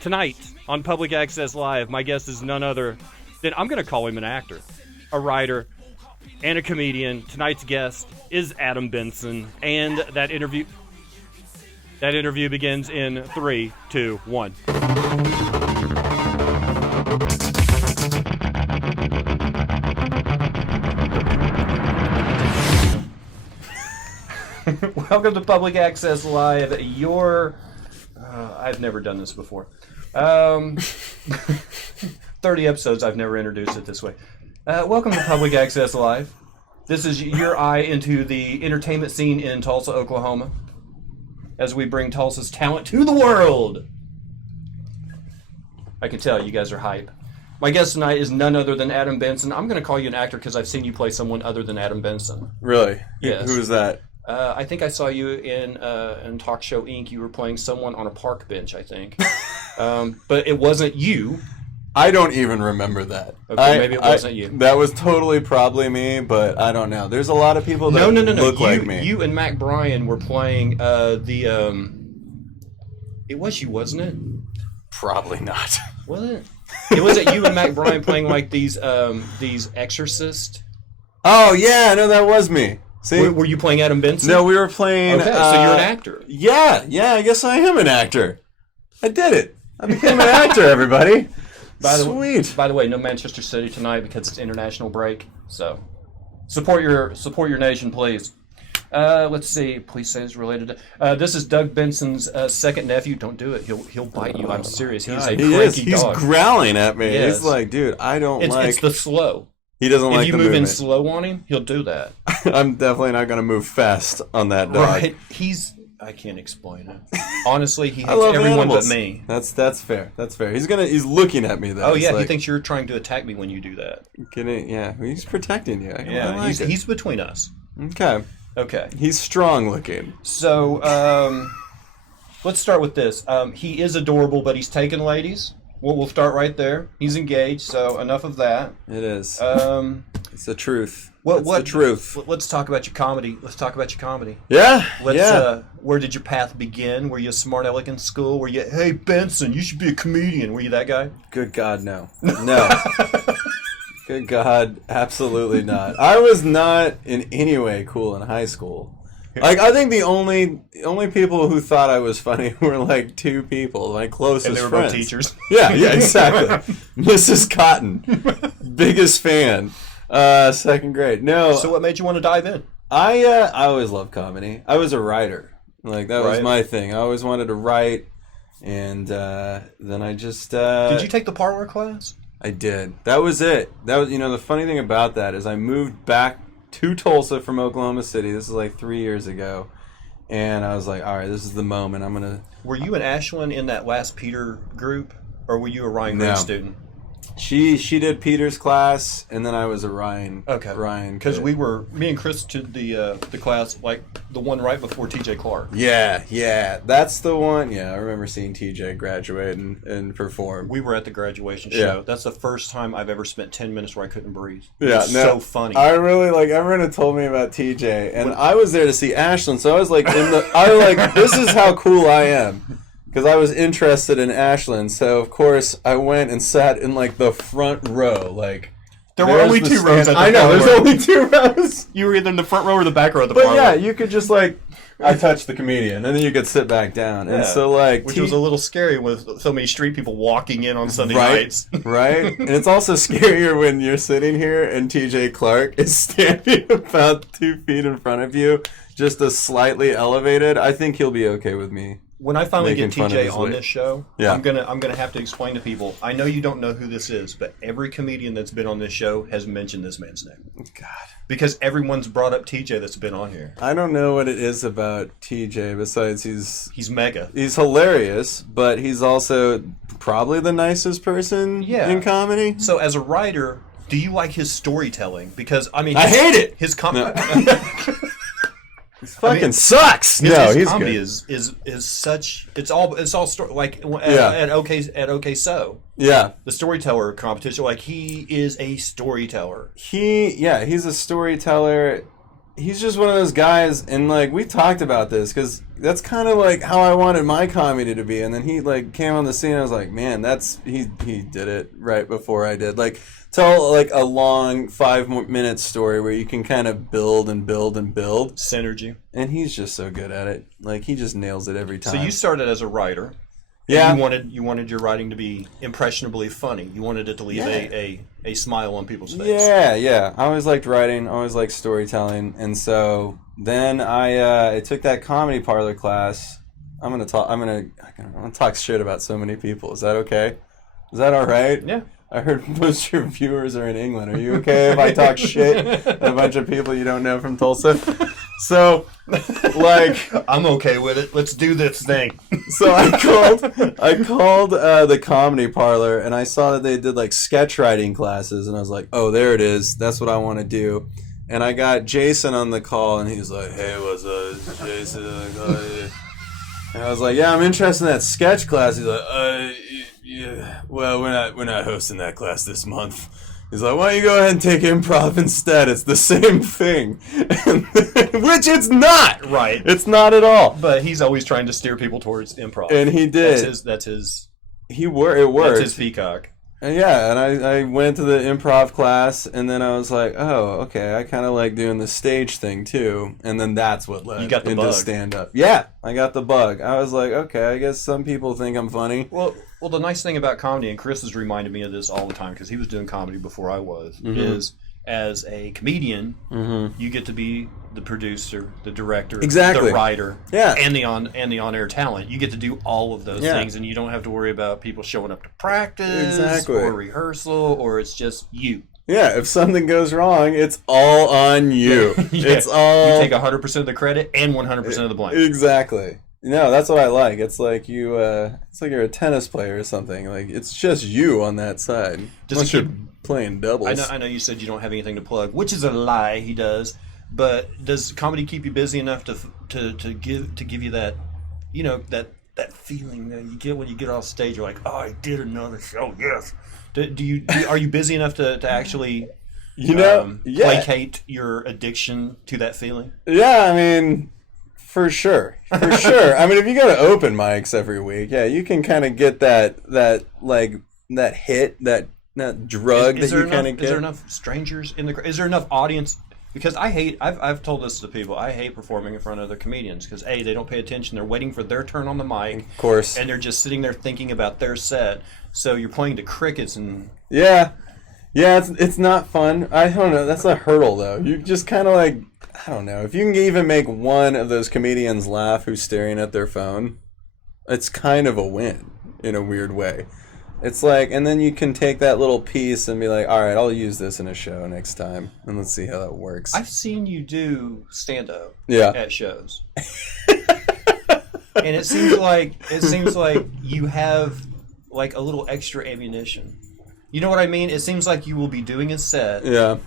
Tonight on Public Access Live, my guest is none other than, I'm going to call him an actor, a writer, and a comedian. Tonight's guest is Adam Benson, and that interview begins in 3, 2, 1. Welcome to Public Access Live. I've never done this before. 30 episodes, I've never introduced it this way. Welcome to Public Access Live. This is your eye into the entertainment scene in Tulsa, Oklahoma, as we bring Tulsa's talent to the world. I can tell you guys are hype. My guest tonight is none other than Adam Benson. I'm going to call you an actor because I've seen you play someone other than Adam Benson. Really? Yes. Who is that? I think I saw you in Talk Show Inc. You were playing someone on a park bench, I think. But it wasn't you. I don't even remember that. Okay, maybe it wasn't you. That was totally probably me, but I don't know. There's a lot of people that look like me. You and Mac Bryan were playing it was you, wasn't it? Probably not. Was it? It wasn't you and Mac Bryan playing like these exorcists? Oh, yeah, no, that was me. See? Were you playing Adam Benson? No, we were playing... Okay, so you're an actor. Yeah, I guess I am an actor. I did it. I became an actor, everybody. Sweet. By the way, no Manchester City tonight because it's international break. So support your nation, please. Let's see. Please say it's related to. This is Doug Benson's second nephew. Don't do it. He'll bite you. I'm serious. He's a cranky dog. He's growling at me. Yes. He's like, dude, It's the slow. He doesn't like the If you move in movement. slow on him, he'll do that. I'm definitely not going to move fast on that dog. Right? I can't explain it. Honestly, he hates love everyone animals. but me. That's fair. That's fair. He's looking at me though. Oh yeah, he he thinks you're trying to attack me when you do that. Yeah, he's protecting you. Yeah, he's between us. Okay. He's strong looking. So, let's start with this. He is adorable, but he's taken ladies. We'll start right there. He's engaged, so enough of that. It is. It's the truth. What the truth? Let's talk about your comedy. Yeah. Where did your path begin? Were you a smart aleck in school? Were you, hey Benson, you should be a comedian? Were you that guy? Good God, no. No. Good God, absolutely not. I was not in any way cool in high school. Like, I think the only people who thought I was funny were like two people, my closest friends. And they were both teachers. Yeah, exactly. Mrs. Cotton, biggest fan. Second grade. No. So what made you want to dive in? I always loved comedy. I was a writer. Like, that was my thing. I always wanted to write, and then I just... Did you take the parlor class? I did. That was it. That was, the funny thing about that is I moved back to Tulsa from Oklahoma City. This is like 3 years ago. And I was like, all right, this is the moment. I'm going to... Were you and Ashlyn in that last Peter group? Or were you a Ryan Green student? She did Peter's class, and then I was a Ryan. Okay. Ryan. Because me and Chris did the class, like the one right before TJ Clark. Yeah. That's the one. Yeah, I remember seeing TJ graduate and perform. We were at the graduation show. Yeah. That's the first time I've ever spent 10 minutes where I couldn't breathe. So funny. I really, everyone had told me about TJ, and I was there to see Ashlyn, so I was like, this is how cool I am. Because I was interested in Ashlyn, so of course I went and sat in the front row. There were only 2 rows. I know, there's only 2 rows. You were either in the front row or the back row of the parlor. parlor. But yeah, you could just I touched the comedian, and then you could sit back down. And so which was a little scary with so many street people walking in on Sunday nights. Right? And it's also scarier when you're sitting here and TJ Clark is standing about 2 feet in front of you, just a slightly elevated. I think he'll be okay with me. When I finally get TJ on this show, I'm gonna have to explain to people. I know you don't know who this is, but every comedian that's been on this show has mentioned this man's name. God. Because everyone's brought up TJ that's been on here. I don't know what it is about TJ besides he's mega. He's hilarious, but he's also probably the nicest person in comedy. So as a writer, do you like his story-telling? Because I hate it. His comedy. Fucking sucks. His comedy is such. It's all story. At OK So. Yeah. The storyteller competition. He is a storyteller. He's a storyteller. he's just one of those guys, and like we talked about this because that's kind of like how I wanted my comedy to be. And then he like came on the scene. And I was like, man, he did it right before I did. Like tell like a long 5-minute story where you can kind of build and build and build synergy. And he's just so good at it. Like he just nails it every time. So you started as a writer. Yeah. You wanted your writing to be impressionably funny. You wanted it to leave a smile on people's face. Yeah. I always liked writing. I always liked storytelling. And so then I took that comedy parlor class. I'm gonna talk shit about so many people. Is that okay? Is that all right? Yeah. I heard most of your viewers are in England. Are you okay if I talk shit at a bunch of people you don't know from Tulsa? So, like, I'm okay with it. Let's do this thing. So I called the comedy parlor, and I saw that they did like sketch writing classes, and I was like, oh, there it is. That's what I want to do. And I got Jason on the call, and he was like, hey, what's up, this is Jason? And I was like, yeah, I'm interested in that sketch class. He's like, yeah, well, we're not hosting that class this month. He's like, why don't you go ahead and take improv instead? It's the same thing. Which it's not. Right. It's not at all. But he's always trying to steer people towards improv. And he did. That's his. It worked. That's his peacock. And yeah, and I went to the improv class, and then I was like, oh, okay, I kind of like doing the stage thing too. And then that's what led into stand-up. Yeah, I got the bug. I was like, okay, I guess some people think I'm funny. Well, the nice thing about comedy, and Chris has reminded me of this all the time because he was doing comedy before I was, is as a comedian, you get to be the producer, the director, the writer, and the on-air talent. You get to do all of those things, and you don't have to worry about people showing up to practice or rehearsal, or it's just you. Yeah, if something goes wrong, it's all on you. It's all you take 100% of the credit and 100% of the blame. Exactly. No, that's what I like. It's like it's like you're a tennis player or something. Like it's just you on that side. Unless you're playing doubles. I know you said you don't have anything to plug, which is a lie. He does. But does comedy keep you busy enough to give you that, that feeling that you get when you get off stage? You're like, oh, I did another show. Yes. Are you busy enough to actually placate your addiction to that feeling? Yeah, I mean. For sure. I mean, if you go to open mics every week, you can kind of get that hit, that drug that you kind of get. Is there enough strangers in the crowd? Is there enough audience? Because I've told this to people, I hate performing in front of other comedians because A, they don't pay attention. They're waiting for their turn on the mic. Of course. And they're just sitting there thinking about their set. So you're playing to crickets and... Yeah, it's not fun. I don't know. That's a hurdle, though. You just kind of like... I don't know. If you can even make one of those comedians laugh who's staring at their phone, it's kind of a win in a weird way. It's like, and then you can take that little piece and be like, all right, I'll use this in a show next time, and let's see how that works. I've seen you do stand-up at shows. And it seems like you have like a little extra ammunition. You know what I mean? It seems like you will be doing a set. Yeah.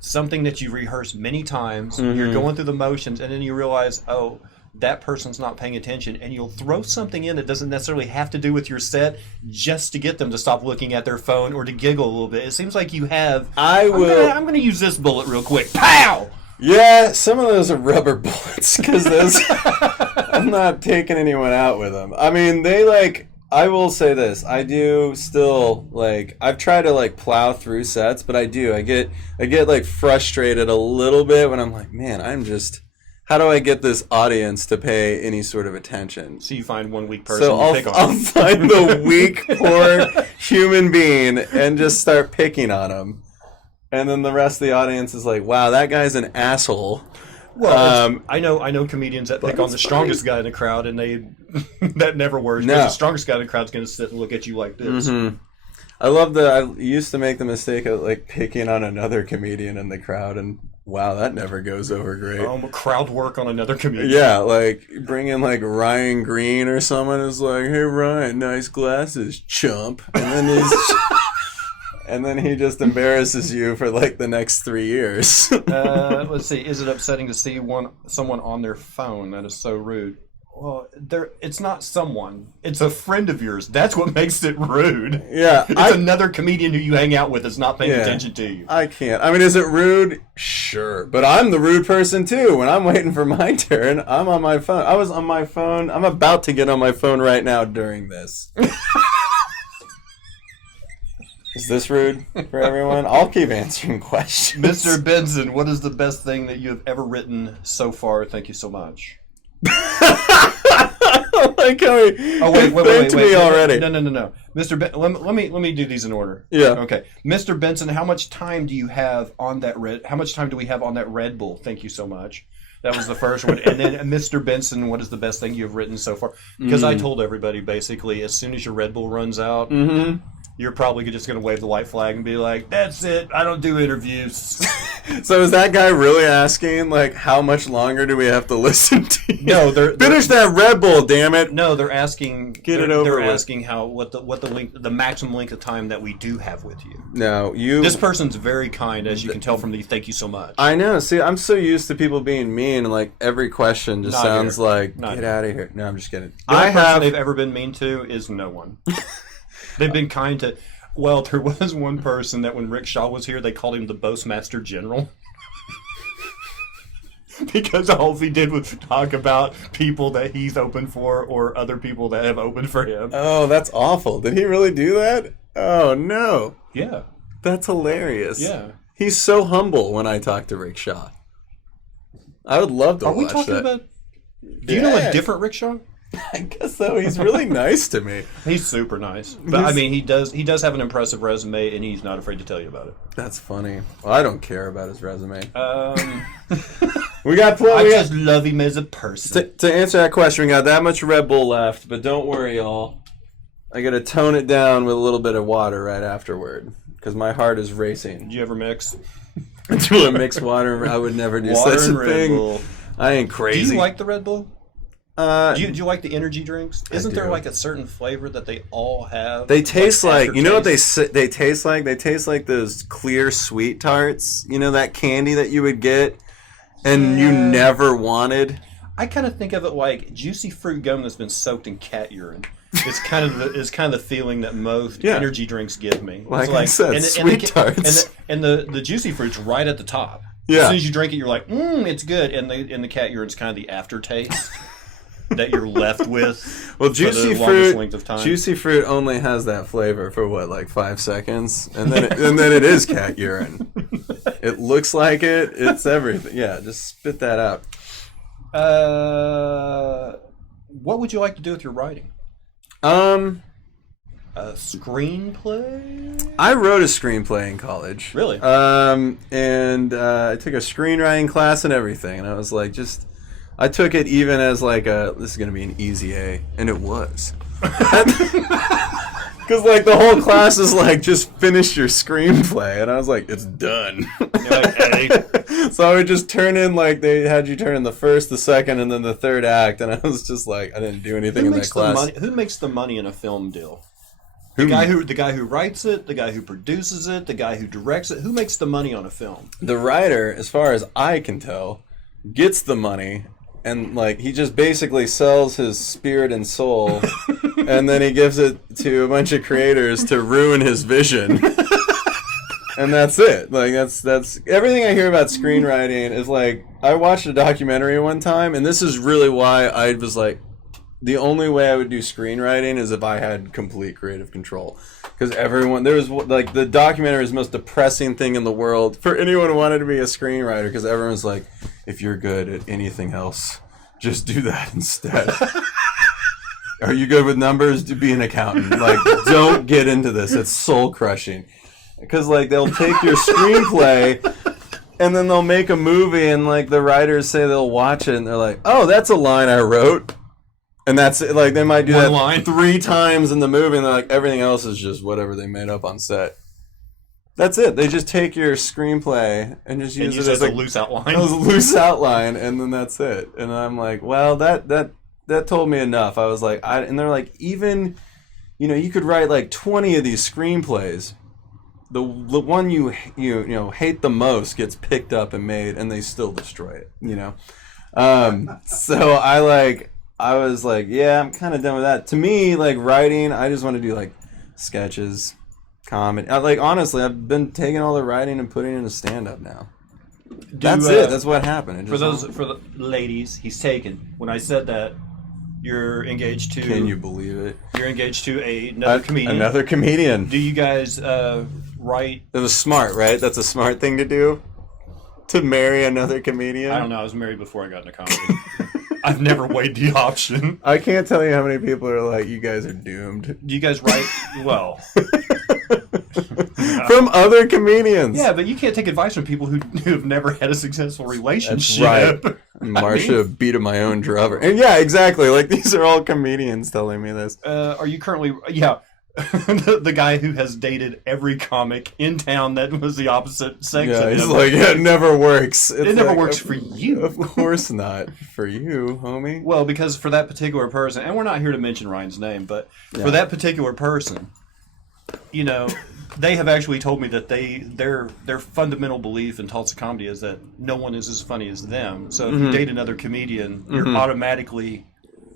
Something that you rehearsed many times, you're going through the motions, and then you realize, oh, that person's not paying attention, and you'll throw something in that doesn't necessarily have to do with your set just to get them to stop looking at their phone or to giggle a little bit. It seems like you have... I'm going to use this bullet real quick. Pow! Yeah, some of those are rubber bullets, because those... I'm not taking anyone out with them. I mean, they like... I will say this. I do still like. I've tried to like plow through sets, but I get like frustrated a little bit when I'm like, man, how do I get this audience to pay any sort of attention? So you find one weak person. So I'll find the weak, poor human being and just start picking on them, and then the rest of the audience is like, wow, that guy's an asshole. Well, I know comedians that pick on the strongest guy in the crowd, and that never works. Because the strongest guy in the crowd is going to sit and look at you like this. Mm-hmm. I used to make the mistake of like picking on another comedian in the crowd, and wow, that never goes over great. Crowd work on another comedian. Yeah, like bring in like Ryan Green or someone who's like, hey Ryan, nice glasses, chump, and then he's. And then he just embarrasses you for like the next 3 years. Let's see. Is it upsetting to see someone on their phone? That is so rude. Well, it's not someone. It's a friend of yours. That's what makes it rude. Yeah. It's another comedian who you hang out with that's not paying attention to you. I can't. I mean, is it rude? Sure. But I'm the rude person, too. When I'm waiting for my turn, I'm on my phone. I was on my phone. I'm about to get on my phone right now during this. Is this rude for everyone? I'll keep answering questions. Mr. Benson, what is the best thing that you have ever written so far? Thank you so much. Like how he thanked me already. No. Mr. Let me do these in order. Yeah. Okay. Mr. Benson, how much time do you have on that how much time do we have on that Red Bull? Thank you so much. That was the first one. And then Mr. Benson, what is the best thing you've written so far? Because I told everybody basically as soon as your Red Bull runs out, you're probably just going to wave the white flag and be like, that's it, I don't do interviews. So is that guy really asking, like, how much longer do we have to listen to you? No, finish that Red Bull, damn it. No, they're asking. They're asking what the maximum length of time that we do have with you. No, This person's very kind, as you can tell from the thank you so much. I know. See, I'm so used to people being mean, and like every question just sounds like, get out of here. No, I'm just kidding. The only person they've ever been mean to is no one. They've been kind to. Well, there was one person that when Rick Shaw was here, they called him the Postmaster General. Because all he did was talk about people that he's opened for or other people that have opened for him. Oh, that's awful. Did he really do that? Oh, no. Yeah. That's hilarious. Yeah. He's so humble when I talk to Rick Shaw. I would love to watch that. Are we talking about... Do you know a different Rick Shaw? I guess so. He's really nice to me. He's super nice. But I mean, he does have an impressive resume, and he's not afraid to tell you about it. That's funny. Well, I don't care about his resume. We got plenty. I just love him as a person. To answer that question, we got that much Red Bull left, but don't worry, y'all. I got to tone it down with a little bit of water right afterward because my heart is racing. Did you ever mix? Do a mixed water? I would never do water such and a Red thing. Bull. I ain't crazy. Do you like the Red Bull? Do you like the energy drinks? Isn't there like a certain flavor that they all have? They taste like you know what they taste like? They taste like those clear sweet tarts. You know that candy that you would get and you never wanted? I kind of think of it like juicy fruit gum that's been soaked in cat urine. It's kind of the feeling that most energy drinks give me. Like I said, sweet tarts. And the juicy fruit's right at the top. Yeah. As soon as you drink it, you're like, it's good. And the cat urine's kind of the aftertaste. That you're left with. Well, juicy fruit only has that flavor for what, like 5 seconds, and then it is cat urine. It looks like it. It's everything. Yeah, just spit that out. What would you like to do with your writing? A screenplay? I wrote a screenplay in college. Really? And I took a screenwriting class and everything, and I was like, I took it even as like this is going to be an easy A, and it was. Because like the whole class is like, just finish your screenplay, and I was like, it's done. You're like, hey. So I would just turn in, like they had you turn in the first, the second, and then the third act, and I was just like, I didn't do anything in that class. Who makes the money in a film deal? The guy who writes it, the guy who produces it, the guy who directs it. Who makes the money on a film? The writer, as far as I can tell, gets the money. And, like, he just basically sells his spirit and soul, and then he gives it to a bunch of creators to ruin his vision. And that's it. Like, that's everything I hear about screenwriting is, like, I watched a documentary one time, and this is really why I was like, the only way I would do screenwriting is if I had complete creative control. Because like, the documentary is the most depressing thing in the world for anyone who wanted to be a screenwriter, because everyone's like, if you're good at anything else, just do that instead. Are you good with numbers? To be an accountant. Like, don't get into this. It's soul crushing. Because, like, they'll take your screenplay and then they'll make a movie, and, like, the writers say they'll watch it and they're like, oh, that's a line I wrote. And that's it. Like, they might do that line 3 times in the movie, and they're like, everything else is just whatever they made up on set. That's it. They just take your screenplay and just use it as a loose outline. As a loose outline, and then that's it. And I'm like, well, that told me enough. I was like, and they're like, even, you could write like 20 of these screenplays. The one you hate the most gets picked up and made, and they still destroy it. So I was like, yeah, I'm kind of done with that. To me, like writing, I just want to do like sketches, comedy. Like honestly, I've been taking all the writing and putting it into stand-up now. That's it. That's what happened. For the ladies, he's taken. When I said that, you're engaged to. Can you believe it? You're engaged to another comedian. Another comedian. Do you guys write? It was smart, right? That's a smart thing to do. To marry another comedian. I don't know. I was married before I got into comedy. I've never weighed the option. I can't tell you how many people are like, you guys are doomed. Do you guys write? Well. From other comedians. Yeah, but you can't take advice from people who have never had a successful relationship. That's right. Marsha beat my own drummer. And yeah, exactly. Like, these are all comedians telling me this. Are you currently... Yeah. the guy who has dated every comic in town that was the opposite sex of him. He's like, yeah, it never works. It never works for you. Of course not. For you, homie. Well, because for that particular person, and we're not here to mention Ryan's name, but for that particular person, you know, they have actually told me that their fundamental belief in Tulsa comedy is that no one is as funny as them. So if you date another comedian, you're automatically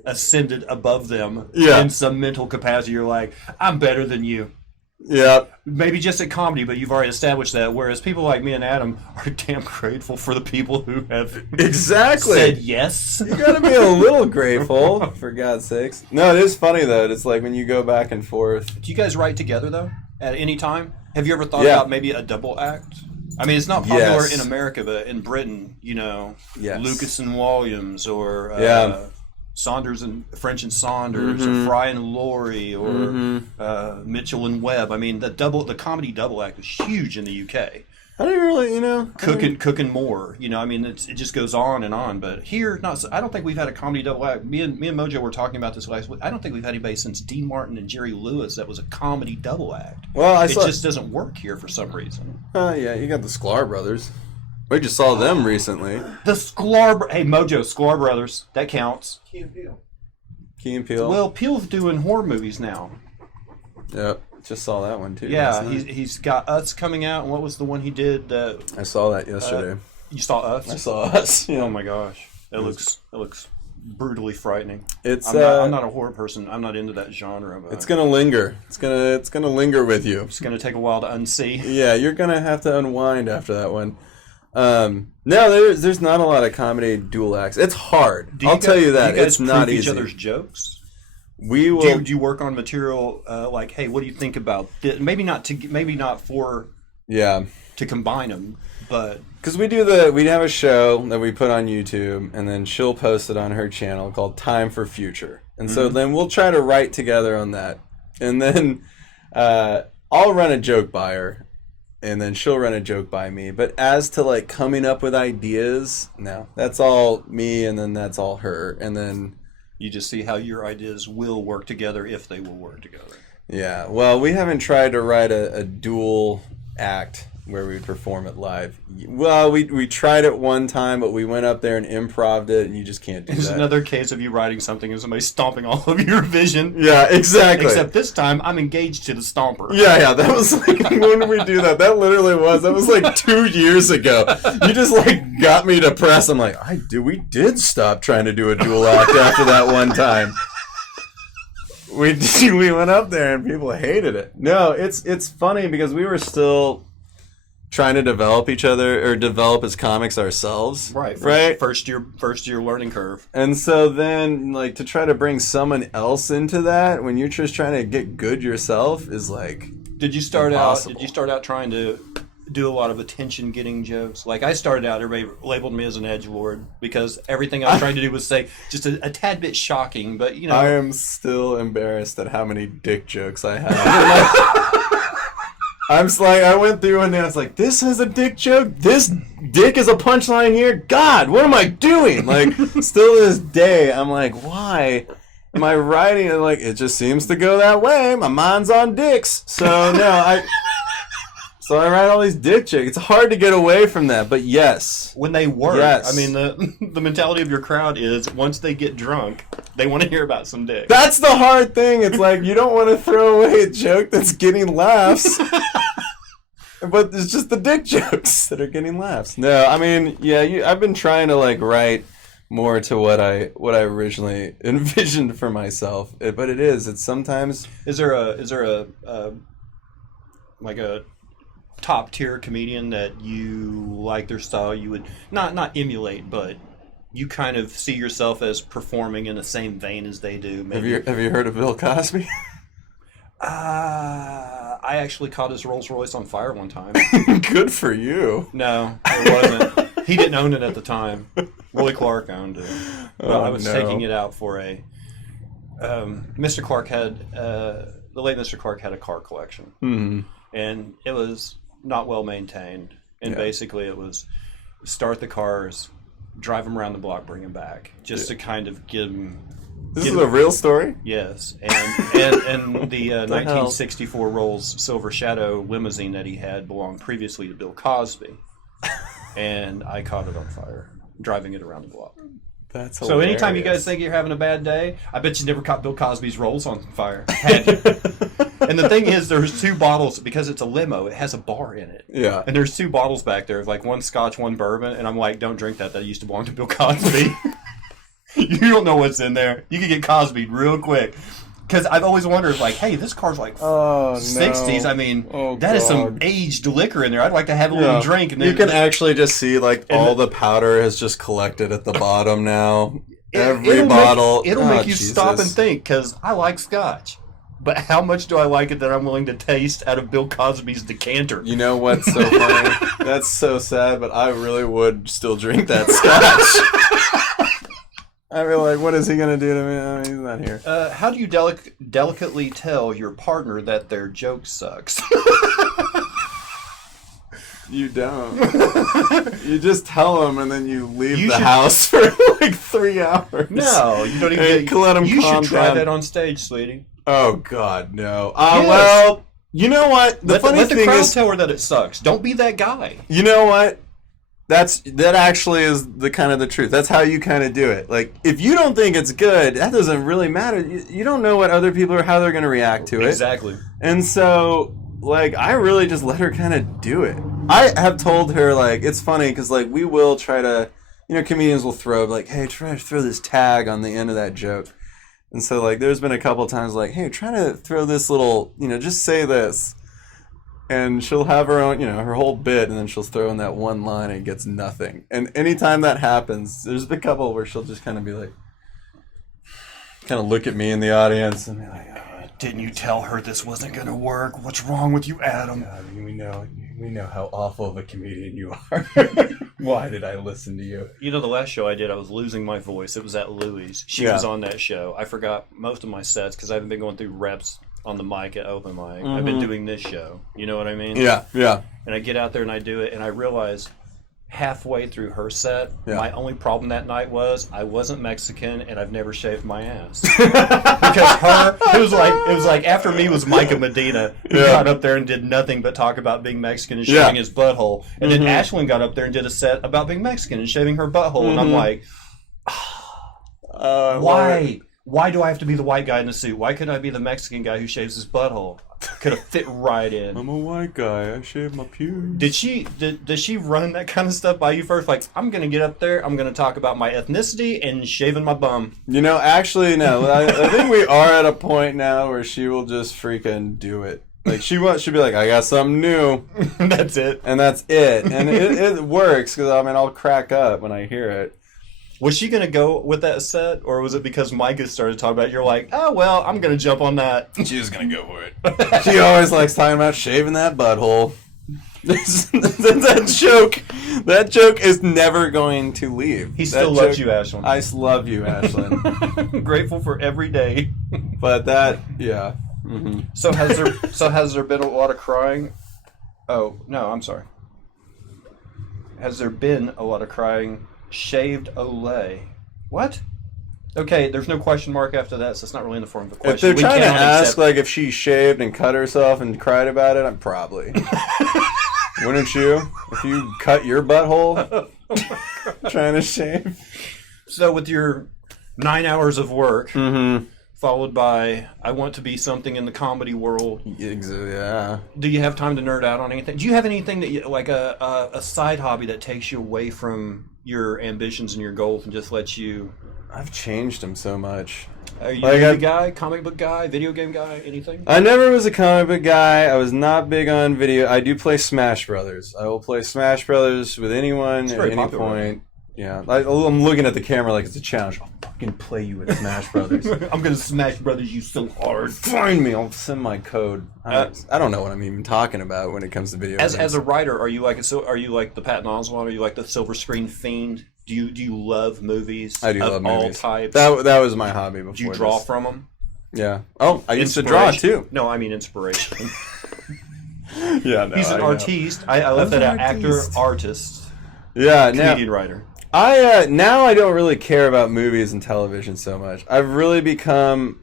ascended above them in some mental capacity. You're like, I'm better than you. Yeah. Maybe just at comedy, but you've already established that. Whereas people like me and Adam are damn grateful for the people who have said yes. You gotta be a little grateful, for God's sakes. No, it is funny though. It's like when you go back and forth. Do you guys write together though? At any time? Have you ever thought about maybe a double act? I mean, it's not popular in America, but in Britain, you know, Lucas and Williams, or Saunders and French and Saunders, or Fry and Laurie, or Mitchell and Webb. I mean, the comedy double act is huge in the UK. I didn't really, you know, cooking more. You know, I mean, it just goes on and on. But here, I don't think we've had a comedy double act. Me and Mojo were talking about this last week. I don't think we've had anybody since Dean Martin and Jerry Lewis that was a comedy double act. Well, it just doesn't work here for some reason. Yeah, you got the Sklar brothers. We just saw them recently. The Sklar... Hey, Mojo, Sklar brothers. That counts. Key and Peele. Well, Peele's doing horror movies now. Yep. Just saw that one, too. Yeah, he's got Us coming out. And what was the one he did? I saw that yesterday. You saw Us? I saw Us. Yeah. Oh, my gosh. It looks brutally frightening. I'm not a horror person. I'm not into that genre. It's going to linger. It's gonna linger with you. It's going to take a while to unsee. Yeah, you're going to have to unwind after that one. No, there's not a lot of comedy dual acts. It's hard. I'll tell you that. It's not easy. Each other's jokes. We will. Do you work on material like, hey, what do you think about this? Maybe not for to combine them, but because we have a show that we put on YouTube, and then she'll post it on her channel called Time for Future, and so then we'll try to write together on that, and then I'll run a joke by her. And then she'll run a joke by me. But as to like coming up with ideas, no. That's all me, and then that's all her. And then you just see how your ideas will work together if they will work together. Yeah. Well, we haven't tried to write a dual act where we perform it live. Well, we tried it one time, but we went up there and improv'd it, and you just can't do that. It's another case of you writing something and somebody stomping all of your vision. Yeah, exactly. Except this time, I'm engaged to the stomper. Yeah, that was like, when did we do that? That literally was like 2 years ago. You just like got me depressed. I'm like, we did stop trying to do a dual act after that one time. We went up there and people hated it. No, it's funny because we were still trying to develop each other or develop as comics ourselves. Right. First year learning curve. And so then like to try to bring someone else into that when you're just trying to get good yourself is like Did you start impossible. out trying to do a lot of attention getting jokes? Like I started out, everybody labeled me as an edgelord because everything I was trying to do was say just a tad bit shocking, but you know. I am still embarrassed at how many dick jokes I have. I'm just like, I went through and I was like, this is a dick joke? This dick is a punchline here? God, what am I doing? Like, still to this day, I'm like, why am I writing it? Like, it just seems to go that way. My mind's on dicks. So, no, So I write all these dick jokes. It's hard to get away from that, but yes. When they work, yes. I mean, the mentality of your crowd is once they get drunk, they want to hear about some dick. That's the hard thing. It's like you don't want to throw away a joke that's getting laughs. But it's just the dick jokes that are getting laughs. No, I mean, yeah, I've been trying to like write more to what I originally envisioned for myself. But it is. It's sometimes. Is there a like a top tier comedian that you like their style? You would not emulate, but you kind of see yourself as performing in the same vein as they do. Maybe. Have you heard of Bill Cosby? I actually caught his Rolls Royce on fire one time. Good for you. No, it wasn't. He didn't own it at the time. Roy Clark owned it. Well, I was taking it out for a. Mr. Clark had the late Mr. Clark had a car collection, and it was not well maintained. And basically, it was start the cars, drive them around the block, bring them back, just to kind of give them. This is a real story? Yes, and the 1964 Rolls Silver Shadow limousine that he had belonged previously to Bill Cosby, and I caught it on fire driving it around the block. That's hilarious. So anytime you guys think you're having a bad day, I bet you never caught Bill Cosby's Rolls on fire. Had you? And the thing is, there's 2 bottles, because it's a limo, it has a bar in it. Yeah. And there's 2 bottles back there, like one scotch, one bourbon, and I'm like, don't drink that. That used to belong to Bill Cosby. You don't know what's in there. You can get Cosby'd real quick. Because I've always wondered, like, hey, this car's like 60s. I mean, that is some aged liquor in there. I'd like to have a little drink. And then you can actually just see, like, all the powder has just collected at the bottom now. Every bottle. It'll make you stop and think, because I like scotch. But how much do I like it that I'm willing to taste out of Bill Cosby's decanter? You know what's so funny? That's so sad, but I really would still drink that scotch. I feel like, what is he going to do to me? I mean, he's not here. How do you delicately tell your partner that their joke sucks? You don't. You just tell them, and then you leave the house for like 3 hours. No, you don't even. Let them you calm should try down. that on stage, sweetie. Oh God, no. Yes. Well, you know what? Let the crowd tell her that it sucks. Don't be that guy. You know what? That actually is the kind of the truth. That's how you kind of do it. Like, if you don't think it's good, that doesn't really matter. You don't know what other people are, how they're going to react to it. Exactly. And so, like, I really just let her kind of do it. I have told her, like, it's funny because, like, we will try to, comedians will throw, like, hey, try to throw this tag on the end of that joke. And so, like, there's been a couple times, like, hey, try to throw this little, just say this. And she'll have her own, her whole bit, and then she'll throw in that one line and it gets nothing. And anytime that happens, there's a couple where she'll just kind of be like, kind of look at me in the audience and be like, oh, didn't you tell her this wasn't going to work? What's wrong with you, Adam? God, we know how awful of a comedian you are. Why did I listen to you? The last show I did, I was losing my voice. It was at Louie's. She was on that show. I forgot most of my sets because I haven't been going through reps on the mic at open mic. I've been doing this show. You know what I mean? Yeah. And I get out there and I do it, and I realize halfway through her set, my only problem that night was I wasn't Mexican and I've never shaved my ass. Because it was like after me was Micah Medina, who got up there and did nothing but talk about being Mexican and shaving his butthole. And then Ashlyn got up there and did a set about being Mexican and shaving her butthole. And I'm like, why? Why do I have to be the white guy in the suit? Why couldn't I be the Mexican guy who shaves his butthole? Could have fit right in. I'm a white guy. I shave my pubes. Did she run that kind of stuff by you first? Like, I'm going to get up there, I'm going to talk about my ethnicity and shaving my bum. Actually, no. I think we are at a point now where she will just freaking do it. Like, she'll be like, I got something new. That's it. And that's it. And it works, because, I'll crack up when I hear it. Was she going to go with that set, or was it because Micah started talking about it, you're like, oh, well, I'm going to jump on that? She was going to go for it. She always likes talking about shaving that butthole. That joke is never going to leave. He still loves you, Ashlyn. I love you, Ashlyn. Grateful for every day. But that, yeah. Mm-hmm. So has there been a lot of crying? Oh, no, I'm sorry. Has there been a lot of crying? Shaved Olay. What? Okay, there's no question mark after that, so it's not really in the form of a question. If they're trying to ask, like, if she shaved and cut herself and cried about it, I'm probably. Wouldn't you? If you cut your butthole trying to shave? So with your 9 hours of work, followed by, I want to be something in the comedy world. Yeah. Do you have time to nerd out on anything? Do you have anything that, like a side hobby that takes you away from your ambitions and your goals and just let you? I've changed them so much. Are you a movie guy, comic book guy, video game guy, anything? I never was a comic book guy. I was not big on video. I do play Smash Brothers. I will play Smash Brothers with anyone at any popular, point. Yeah, I'm looking at the camera like it's a challenge. I'll fucking play you with Smash Brothers. I'm gonna Smash Brothers you so hard. Find me. I'll send my code. I don't know what I'm even talking about when it comes to video games. As a writer, are you like the Patton Oswalt? Are you like the silver screen fiend? Do you love movies? I do love all movies. Types. That was my hobby before. Do you draw from them? Yeah. Oh, I used to draw too. No, I mean inspiration. Yeah, no, he's an artiste. I left that out. Actor, artist. Yeah, comedian, writer. Now I don't really care about movies and television so much. I've really become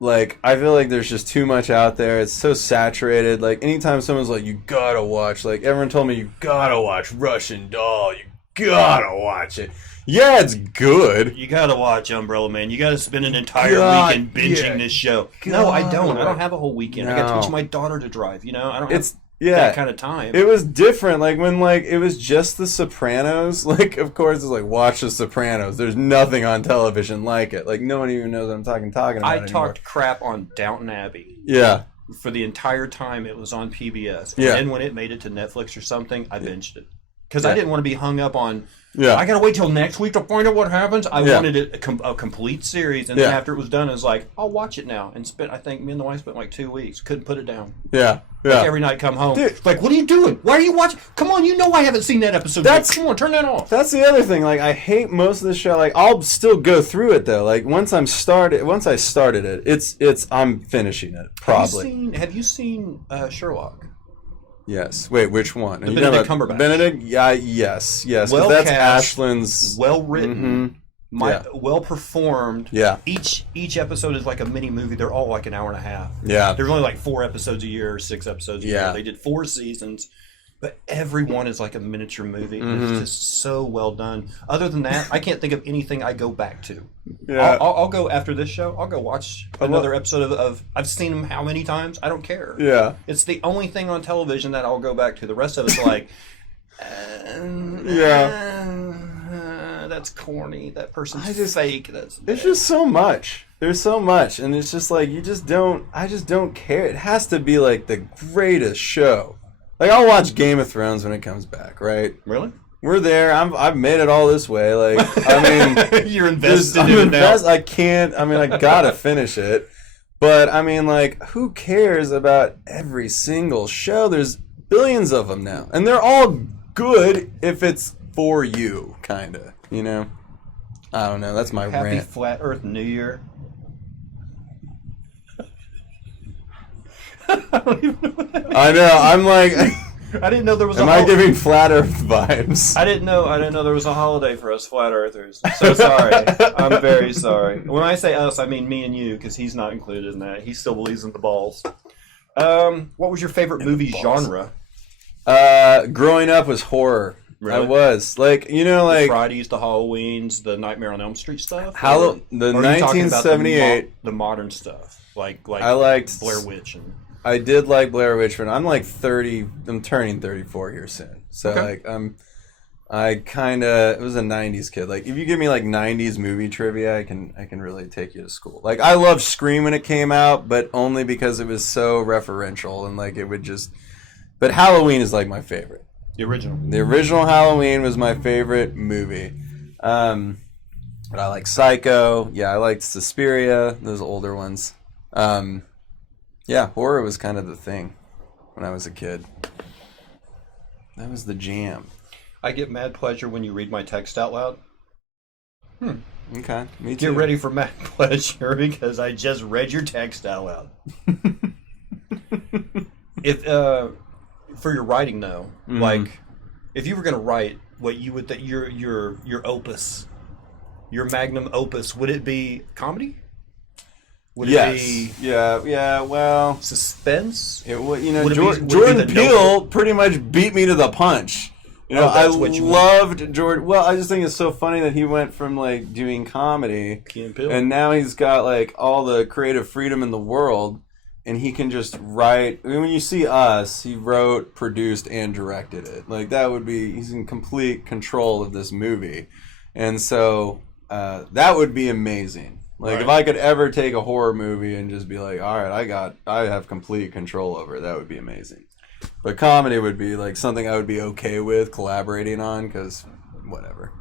like, I feel like there's just too much out there. It's so saturated. Like anytime someone's like, you gotta watch, like everyone told me you gotta watch Russian Doll. You gotta watch it. Yeah, it's good. You gotta watch Umbrella Man. You gotta spend an entire weekend binging this show. No, I don't. I don't have a whole weekend. No. I gotta teach my daughter to drive. You know, I don't have that kind of time. It was different. Like when it was just The Sopranos. Like of course it's like watch The Sopranos. There's nothing on television like it. Like no one even knows what I'm talking about. I talked crap on Downton Abbey. Yeah. For the entire time it was on PBS. And then when it made it to Netflix or something, I binged it. Because I didn't want to be hung up on, I got to wait till next week to find out what happens. I wanted a complete series. And then after it was done, it was like, I'll watch it now. And I think me and the wife spent like 2 weeks. Couldn't put it down. Yeah. Like every night come home. Dude. Like, what are you doing? Why are you watching? Come on, you know I haven't seen that episode yet. Come on, turn that off. That's the other thing. Like, I hate most of the show. Like, I'll still go through it, though. Like, once I started it, it's I'm finishing it, probably. Have you seen Sherlock? Yes. Wait, which one? The Benedict Cumberbatch. Benedict? Yeah. Yes. Well that's cast, Ashlyn's. Well written. Well performed. Yeah. Each episode is like a mini movie. They're all like an hour and a half. Yeah. There's only like 4 episodes a year, or 6 episodes a year. They did 4 seasons. But every one is like a miniature movie. It's just so well done. Other than that, I can't think of anything I go back to. Yeah. I'll go after this show. I'll go watch another episode of I've seen them how many times? I don't care. Yeah. It's the only thing on television that I'll go back to. The rest of it's like, that's corny. That person's fake. It's just so much. There's so much, and it's just like I just don't care. It has to be like the greatest show. Like, I'll watch Game of Thrones when it comes back, right? Really? We're there. I've made it all this way. Like, I mean... You're invested in it now. I can't... I mean, I gotta finish it. But, I mean, like, who cares about every single show? There's billions of them now. And they're all good if it's for you, kinda. You know? I don't know. That's my rant. Happy Flat Earth New Year. I don't even know what that means. I know. I'm like... I didn't know there was Am I giving Flat Earth vibes? I didn't know there was a holiday for us Flat Earthers. So sorry. I'm very sorry. When I say us, I mean me and you, because he's not included in that. He still believes in the balls. What was your favorite movie genre? Growing up was horror. Really? I was. Like, you know, like... The Fridays, the Halloweens, the Nightmare on Elm Street stuff? The 1978... The modern stuff. Like I liked Blair Witch. And... I did like Blair Witch, but I'm like 30. I'm turning 34 here soon. So, like, I kind of... It was a 90s kid. Like, if you give me, like, 90s movie trivia, I can really take you to school. Like, I loved Scream when it came out, but only because it was so referential and, like, it would just... But Halloween is, like, my favorite. The original. The original Halloween was my favorite movie. But I like Psycho. Yeah, I liked Suspiria, those older ones. Yeah, horror was kind of the thing when I was a kid. That was the jam. I get mad pleasure when you read my text out loud. Okay, me too. Get ready for mad pleasure because I just read your text out loud. If for your writing though, like if you were going to write what you would your opus, your magnum opus, would it be comedy? Would it be well, suspense? It would, Jordan Peele pretty much beat me to the punch. You know, I loved Jordan. Well, I just think it's so funny that he went from like doing comedy, and now he's got like all the creative freedom in the world, and he can just write. I mean, when you see Us, he wrote, produced, and directed it. Like, that would be, he's in complete control of this movie. And so that would be amazing. Like, if I could ever take a horror movie and just be like, all right, I have complete control over it, that would be amazing. But comedy would be like something I would be okay with collaborating on, because whatever.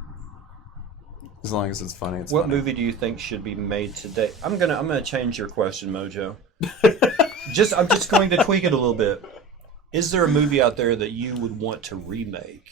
As long as it's funny, it's What funny. movie do you think should be made today? I'm gonna change your question, Mojo. I'm just going to tweak it a little bit. Is there a movie out there that you would want to remake?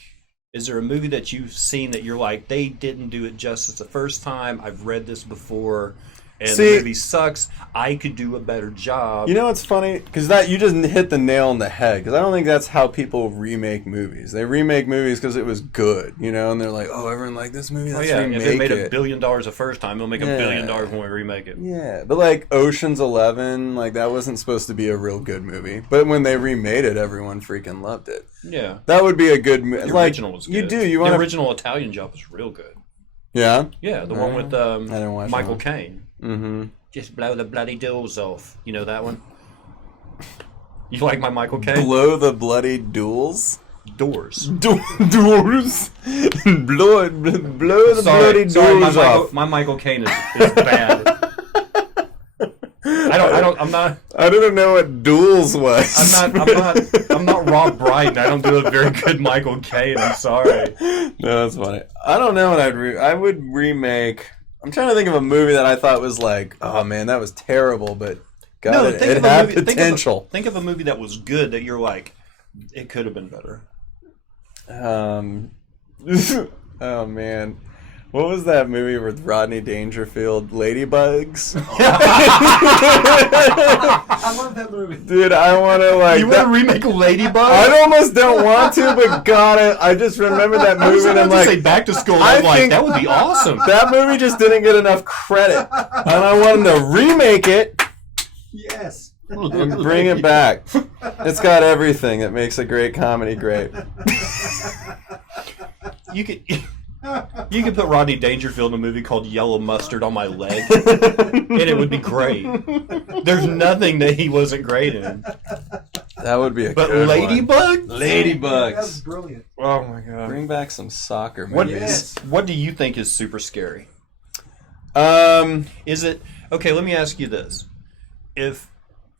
Is there a movie that you've seen that you're like, they didn't do it justice the first time? I've read this before, and the movie sucks. I could do a better job. You know what's funny? Because that you just hit the nail on the head. Because I don't think that's how people remake movies. They remake movies because it was good, you know, and they're like, oh, everyone liked this movie. Let's remake if it made it. $1 billion the first time, it'll make $1 billion when we remake it. Yeah, but like Ocean's 11, like that wasn't supposed to be a real good movie. But when they remade it, everyone freaking loved it. Yeah, that would be a good movie. The like, original was good. The original Italian Job was real good. Yeah? Yeah, the one with I didn't watch Michael Caine. Mm-hmm. Just blow the bloody doors off. You know that one? You like my Michael Caine? Blow the bloody doors? Doors. Doors? blow the bloody doors off. My Michael Caine is bad. I didn't know what duels was. I'm not Rob Brydon. I don't do a very good Michael Caine. I'm sorry. No, that's funny. I don't know what I would remake. I'm trying to think of a movie that I thought was like, oh man, that was terrible, but God, it had potential. Think of a movie that was good that you're like, it could have been better. Oh man. What was that movie with Rodney Dangerfield? Ladybugs? I love that movie. Dude, I want to like... You want to remake Ladybug? I almost don't want to, but God, I just remember that movie and I'm like... say Back to School, I'm like, that would be awesome. That movie just didn't get enough credit. And I want them to remake it. Yes. And bring it back. It's got everything that makes a great comedy great. You could put Rodney Dangerfield in a movie called Yellow Mustard on My Leg, and it would be great. There's nothing that he wasn't great in. That would be a but good Ladybug? One. Ladybugs. That was brilliant. Oh my god. Bring back some soccer movies. What do you think is super scary? Is it... Okay, let me ask you this.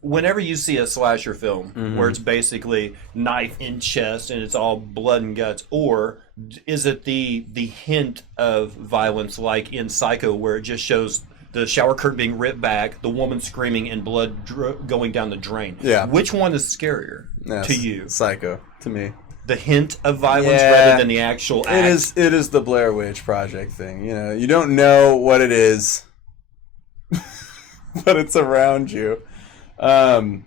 Whenever you see a slasher film where it's basically knife in chest and it's all blood and guts, or is it the hint of violence like in Psycho where it just shows the shower curtain being ripped back, the woman screaming, and blood going down the drain? Yeah. Which one is scarier to you? Psycho, to me. The hint of violence rather than the actual act? It is the Blair Witch Project thing. You know, you don't know what it is, but it's around you. I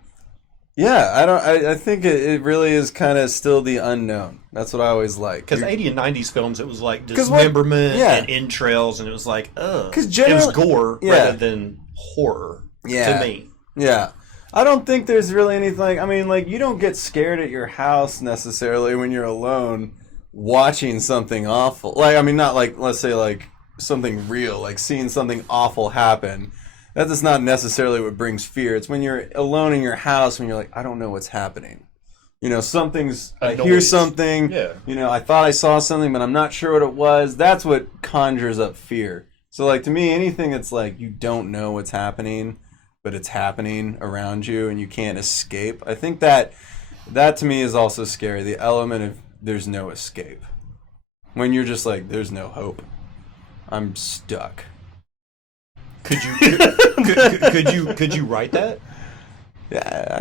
think it really is kind of still the unknown. That's what I always like. Because 80s and 90s films, it was like dismemberment and entrails, and it was like, ugh. It was gore rather than horror to me. Yeah. I don't think there's really anything like, I mean, like, you don't get scared at your house necessarily when you're alone watching something awful. Like, I mean, not like, let's say, like, something real, like seeing something awful happen. That is not necessarily what brings fear. It's when you're alone in your house when you're like, I don't know what's happening. You know, I hear something. Yeah. You know, I thought I saw something, but I'm not sure what it was. That's what conjures up fear. So, like, to me, anything that's like you don't know what's happening, but it's happening around you and you can't escape. I think that to me is also scary. The element of there's no escape. When you're just like, there's no hope. I'm stuck. Could you write that? Yeah,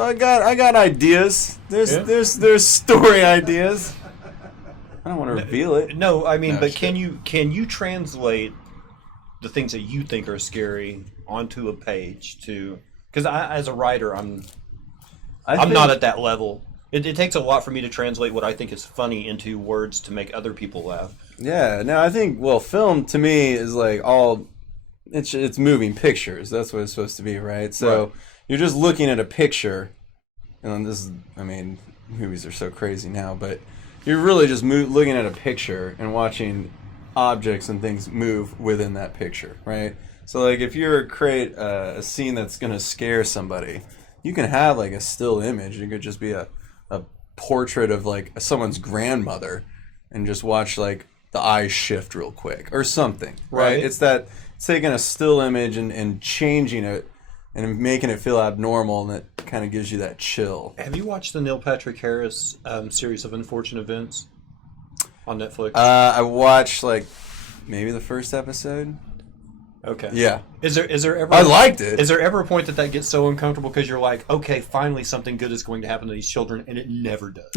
I got ideas. There's story ideas. I don't want to reveal it. No, I mean, but can you translate the things that you think are scary onto a page to? Because as a writer, I'm not at that level. It takes a lot for me to translate what I think is funny into words to make other people laugh. Yeah, no, I think film to me is like all. It's moving pictures. That's what it's supposed to be, right? So you're just looking at a picture, and movies are so crazy now, but you're really just looking at a picture and watching objects and things move within that picture, right? So, like, if you create a scene that's going to scare somebody, you can have like a still image. It could just be a portrait of like someone's grandmother, and just watch like the eyes shift real quick or something, right? It's taking a still image and changing it and making it feel abnormal, and it kind of gives you that chill. Have you watched the Neil Patrick Harris series of Unfortunate Events on Netflix? I watched like maybe the first episode. Okay. Yeah. Is there ever? I liked it. Is there ever a point that gets so uncomfortable because you're like, okay, finally something good is going to happen to these children, and it never does?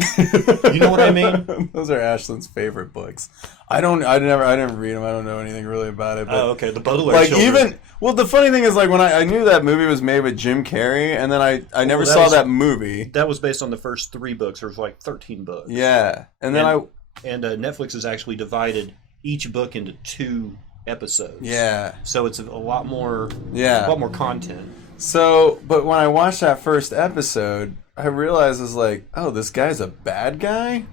You know what I mean? Those are Ashlyn's favorite books. I didn't read them. I don't know anything really about it. But okay. The Baudelaire children. The funny thing is, like, when I knew that movie was made with Jim Carrey, and then I never saw that movie. That was based on the first 3 books. There was like 13 books. Yeah, and Netflix has actually divided each book into 2 episodes. Yeah. So it's a lot more. Yeah. A lot more content. So, but when I watched that first episode, I realized I was like, oh, this guy's a bad guy?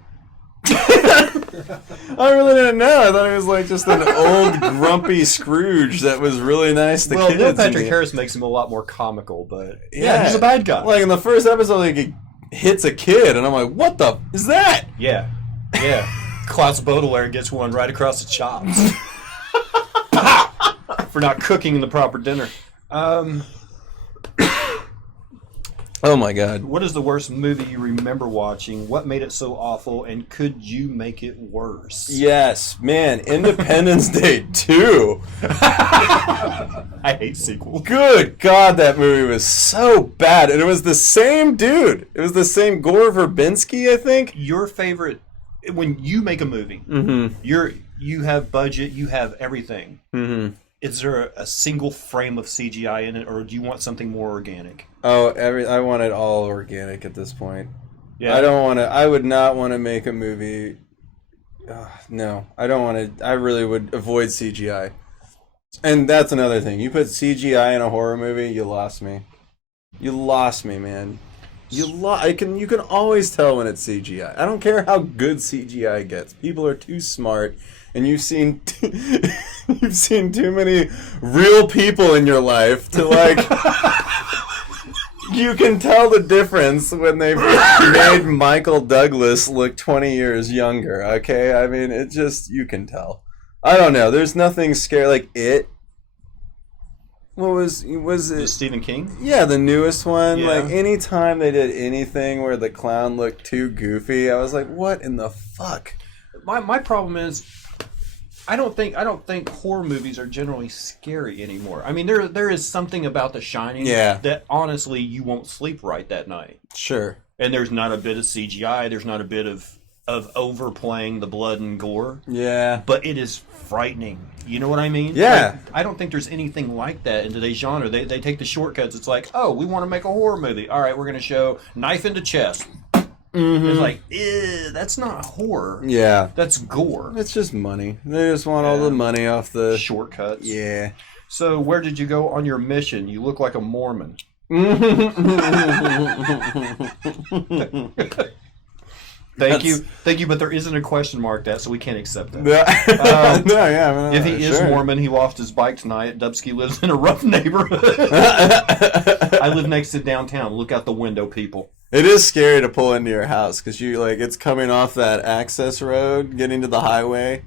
I really didn't know. I thought he was like just an old grumpy Scrooge that was really nice to kids. Neil Patrick Harris makes him a lot more comical, but yeah, he's a bad guy. Like in the first episode, like he hits a kid, and I'm like, what the is that? Yeah. Klaus Baudelaire gets one right across the chops. For not cooking the proper dinner. Oh my God. What is the worst movie you remember watching? What made it so awful, and could you make it worse? Yes, man. Independence Day 2. I hate sequels. Good God, that movie was so bad. And it was the same dude. It was the same Gore Verbinski, I think. Your favorite, when you make a movie, you have budget, you have everything. Mm-hmm. Is there a single frame of CGI in it, or do you want something more organic? Oh, I want it all organic at this point. Yeah. I would not want to make a movie. No, I don't want to. I really would avoid CGI. And that's another thing. You put CGI in a horror movie, you lost me. You lost me, man. You can always tell when it's CGI. I don't care how good CGI gets. People are too smart. And you've seen too many real people in your life to like. You can tell the difference when they've made Michael Douglas look 20 years younger. Okay, I mean you can tell. I don't know. There's nothing scary like it. What was it? Stephen King? Yeah, the newest one. Yeah. Like anytime they did anything where the clown looked too goofy, I was like, what in the fuck? My problem is, I don't think horror movies are generally scary anymore. I mean, there is something about The Shining that honestly you won't sleep right that night. Sure. And there's not a bit of CGI. There's not a bit of overplaying the blood and gore. Yeah. But it is frightening. You know what I mean? Yeah. Like, I don't think there's anything like that in today's genre. They take the shortcuts. It's like, oh, we want to make a horror movie. All right, we're going to show knife into chest. Mm-hmm. It's like, that's not horror. Yeah. That's gore. It's just money. They just want all the money off the shortcuts. Yeah. So where did you go on your mission? You look like a Mormon. Thank you, but there isn't a question mark that, so we can't accept that. If he is Mormon, he lost his bike tonight. Dubsky lives in a rough neighborhood. I live next to downtown. Look out the window, people. It is scary to pull into your house because it's coming off that access road, getting to the highway.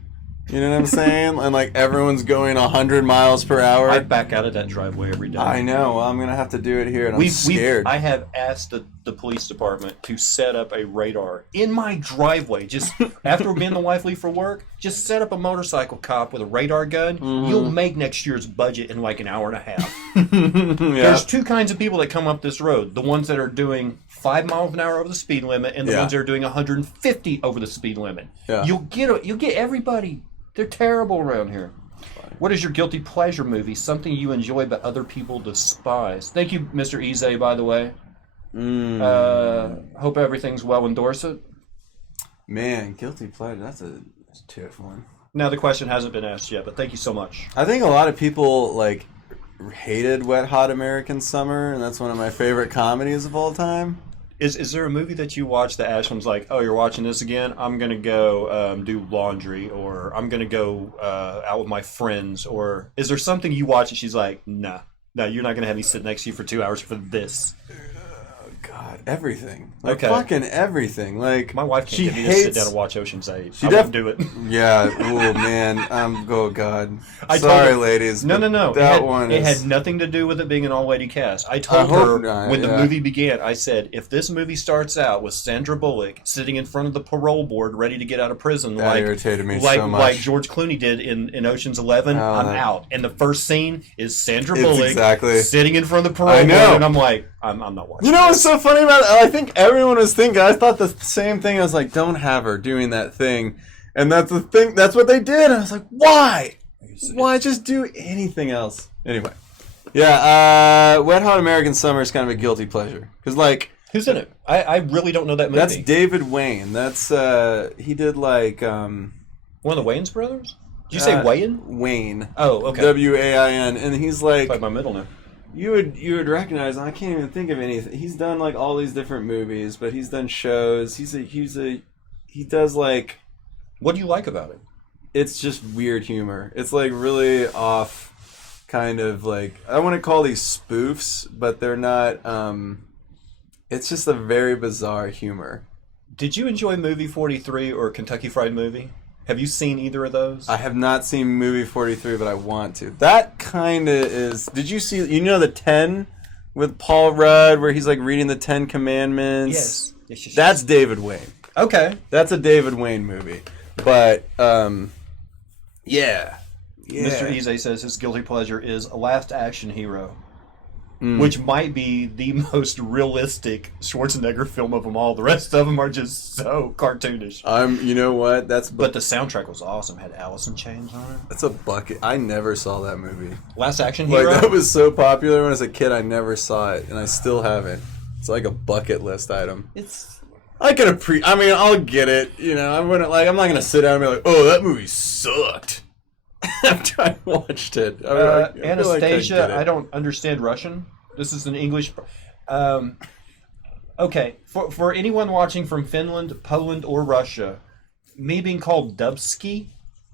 You know what I'm saying? And everyone's going 100 miles per hour. I back out of that driveway every day. I know. Well, I'm gonna have to do it here, and I'm scared. I have asked the police department to set up a radar in my driveway. Just after me and the wife leave for work, just set up a motorcycle cop with a radar gun. Mm-hmm. You'll make next year's budget in an hour and a half. There's 2 kinds of people that come up this road: the ones that are doing 5 miles an hour over the speed limit, and the ones that are doing 150 over the speed limit. Yeah. You'll get everybody. They're terrible around here. What is your guilty pleasure movie? Something you enjoy but other people despise. Thank you, Mr. Ize, by the way. Hope everything's well in Dorset. Man, guilty pleasure. That's a tough one. Now, the question hasn't been asked yet, but thank you so much. I think a lot of people, hated Wet Hot American Summer, and that's one of my favorite comedies of all time. Is there a movie that you watch that Ashland's like, oh, you're watching this again? I'm going to go do laundry, or I'm going to go out with my friends, or is there something you watch and she's like, nah, you're not going to have me sit next to you for 2 hours for this? God, everything. Like, Okay. fucking everything. Like, My wife can't she get me to sit hates... down and watch Ocean's 8. She I won't do it. Yeah, oh, man. Oh, God. I told Sorry, her- ladies. No. but It That had, one it is... had nothing to do with it being an all-lady cast. I told hope her not, when the yeah. movie began, I said, if this movie starts out with Sandra Bullock sitting in front of the parole board ready to get out of prison, That irritated me so much. like George Clooney did in Ocean's 11, I'm out. And the first scene is Sandra Bullock sitting in front of the parole board, and I'm like, I'm not watching. You know what's so funny about it? I think everyone was thinking. I thought the same thing. I was like, don't have her doing that thing, and that's the thing. That's what they did. I was like, why? Why just do anything else? Anyway, yeah. Wet Hot American Summer is kind of a guilty pleasure because, like, who's in it? I really don't know that movie. that's David Wayne. That's he did like one of the Wayans brothers. Did you say Wayne? Wayne. Oh, okay. Wain, and he's like. Like my middle name. You would recognize him. I can't even think of anything. He's done like all these different movies, but he's done shows. He does like. What do you like about it? It's just weird humor. It's like really off, kind of like I want to call these spoofs, but they're not. It's just a very bizarre humor. Did you enjoy Movie 43 or Kentucky Fried Movie? Have you seen either of those? I have not seen Movie 43, but I want to. That kind of is... Did you see... You know the 10 with Paul Rudd, where he's like reading the 10 Commandments? Yes. That's David Wayne. Okay. That's a David Wayne movie. But, yeah. Mr. Ize says his guilty pleasure is Last Action Hero, which might be the most realistic Schwarzenegger film of them all. The rest of them are just so cartoonish. You know what? But the soundtrack was awesome. Had Alice in Chains on it. That's a bucket. I never saw that movie. Last Action Hero? Like, that was so popular when I was a kid, I never saw it, and I still haven't. It's like a bucket list item. I could I mean, I'll get it. You know, I'm not gonna sit down and be like, "Oh, that movie sucked." After I watched it, Anastasia, I don't understand Russian. This is an English. Okay, for anyone watching from Finland, Poland, or Russia, me being called Dubsky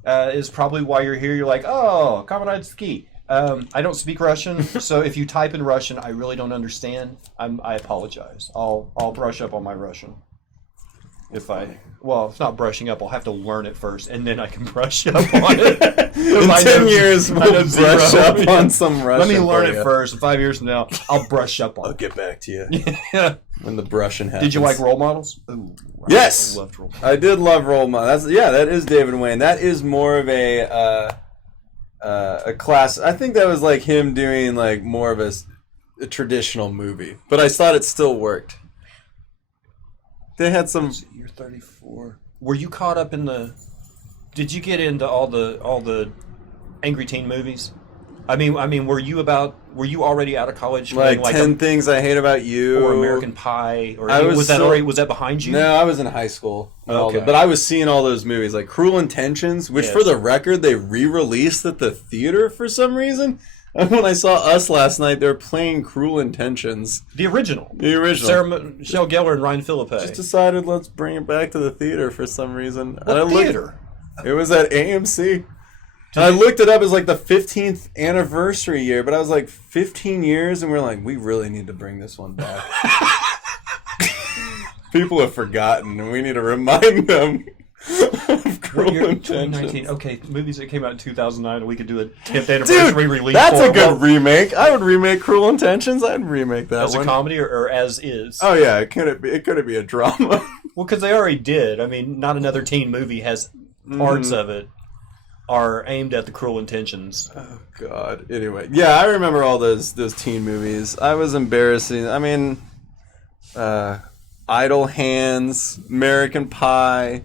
is probably why you're here. You're like, oh, Comrade Ski. I don't speak Russian, so if you type in Russian, I really don't understand. I apologize. I'll brush up on my Russian. It's not brushing up. I'll have to learn it first, and then I can brush up on it. In 10 years, we'll brush up on some Russian. Let me learn it first. 5 years from now, I'll brush up on it. I'll get back to you. When the brushing happens. Did you like Role Models? Ooh, yes! I loved Role Models. I did love Role Models. That is David Wayne. That is more of a class. I think that was like him doing like more of a traditional movie. But I thought it still worked. They had some... You're 34. Were you caught up in the... Did you get into all the Angry Teen movies? I mean, were you already out of college? Like 10 Things I Hate About You, or American Pie, or was that behind you? No, I was in high school. Okay. But I was seeing all those movies, like Cruel Intentions, which for the record they re-released at the theater for some reason. And when I saw Us last night, they were playing Cruel Intentions. The original. Sarah Michelle Gellar and Ryan Phillippe. Just decided let's bring it back to the theater for some reason. What theater? It was at AMC. And I looked it up as like the 15th anniversary year, but I was like 15 years, and we're like, we really need to bring this one back. People have forgotten, and we need to remind them of Cruel Intentions. Okay, movies that came out in 2009, and we could do a 10th anniversary release. That's a good remake. I would remake Cruel Intentions. I'd remake that as a comedy or as is. Oh yeah, it could be a drama. Well, because they already did. I mean, not another teen movie has parts of it are aimed at the Cruel Intentions. Oh God. Anyway, yeah, I remember all those teen movies. I was embarrassing. I mean, Idle Hands, American Pie,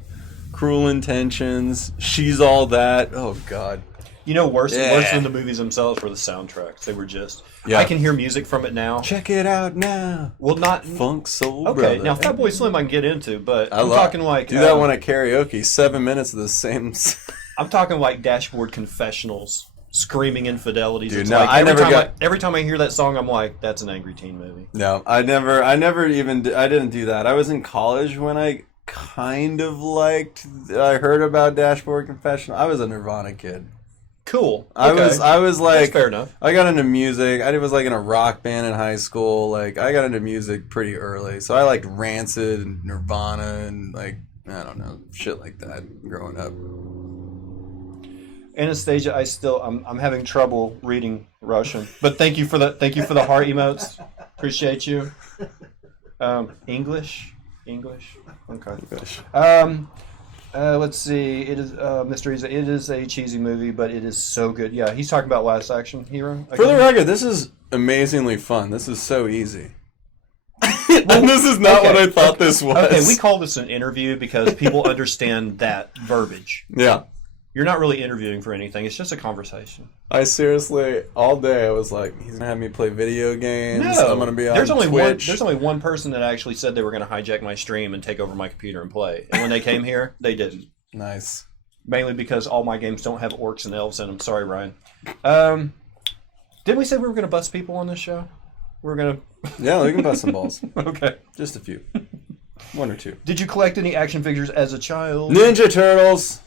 Cruel Intentions, She's All That. Oh God. You know, worse than the movies themselves were the soundtracks. They were just. Yeah. I can hear music from it now. Check it out now. Well, not Funk Soul Okay, Brother. now Fatboy Slim I can get into, but I'm talking like do that one at karaoke. 7 minutes of the same. I'm talking like Dashboard Confessionals, screaming infidelities. Dude, it's no, like every time I hear that song, I'm like, that's an Angry Teen movie. No, I didn't do that. I was in college when I kind of I heard about Dashboard Confessional. I was a Nirvana kid. Cool. I Okay. was That's like, fair enough. I got into music. I was like in a rock band in high school. Like I got into music pretty early, so I liked Rancid and Nirvana and like I don't know shit like that growing up. Anastasia, I'm having trouble reading Russian, but thank you for the heart emotes. Appreciate you. English. Okay. Let's see. It is Mr. Easy. It is a cheesy movie, but it is so good. Yeah, he's talking about Last Action Hero. For the record, this is amazingly fun. This is so easy. And this is not what I thought this was. Okay, we call this an interview because people understand that verbiage. Yeah. You're not really interviewing for anything. It's just a conversation. I seriously, all day I was like, he's going to have me play video games. No. I'm going to be on there's only Twitch. There's only one person that actually said they were going to hijack my stream and take over my computer and play. And when they came here, they didn't. Nice. Mainly because all my games don't have orcs and elves in them. Sorry, Ryan. Didn't we say we were going to bust people on this show? We're going to... Yeah, we can bust some balls. Okay. Just a few. One or two. Did you collect any action figures as a child? Ninja Turtles.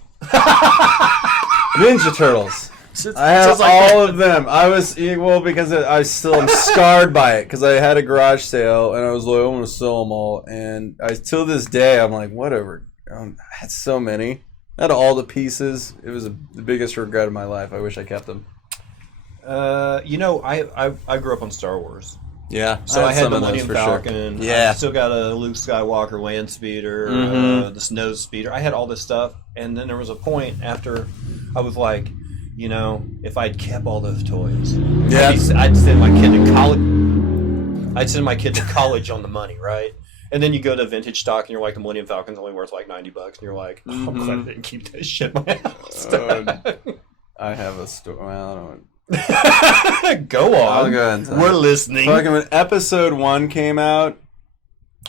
Ninja Turtles. I have all of them. I was because I still am scarred by it because I had a garage sale and I was like, I want to sell them all. And till this day, I'm like, whatever. I had so many. I had all the pieces. It was the biggest regret of my life. I wish I kept them. I grew up on Star Wars. Yeah, So I had some the of those Millennium for Falcon. Sure. Yeah. I still got a Luke Skywalker land speeder, the snow speeder. I had all this stuff, and then there was a point after I was like, if I'd kept all those toys, Yeah. I'd send my kid to college. I'd send my kid to college on the money, right? And then you go to vintage stock, and you're like, the Millennium Falcon's only worth like $90, and you're like, I'm glad I didn't keep that shit in my house. I have a story. Well, I don't know. Go on. I'll go ahead and tell We're you. listening. Fucking when episode 1 came out,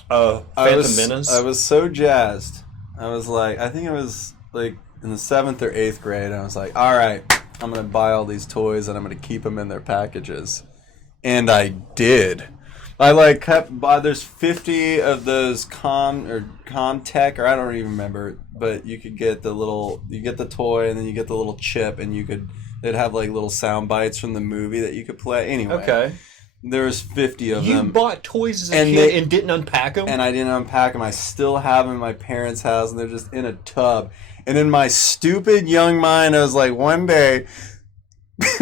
Phantom Menace. I was so jazzed. I was like, I think I was like in the 7th or 8th grade. I was like, all right, I'm gonna buy all these toys and I'm gonna keep them in their packages, and I did. I like kept buy. There's 50 of those Comtech, or I don't even remember, but you could get you get the toy and then you get the little chip, and they'd have like little sound bites from the movie that you could play. Anyway, Okay. there was 50 of You them. bought toys as a And kid they- and didn't unpack them? And I didn't unpack them. I still have them in my parents' house, and they're just in a tub. And in my stupid young mind, I was like, one day,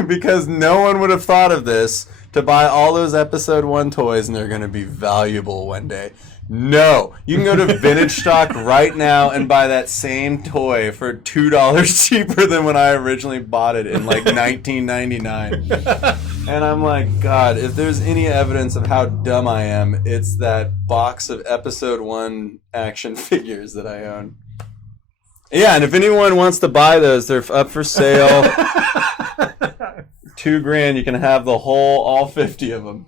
because no one would have thought of this, to buy all those episode 1 toys, and they're going to be valuable one day. No. You can go to vintage stock right now and buy that same toy for $2 cheaper than when I originally bought it in like 1999. And I'm like, God, if there's any evidence of how dumb I am, it's that box of episode 1 action figures that I own. Yeah, and if anyone wants to buy those, they're up for sale. $2,000, you can have all 50 of them.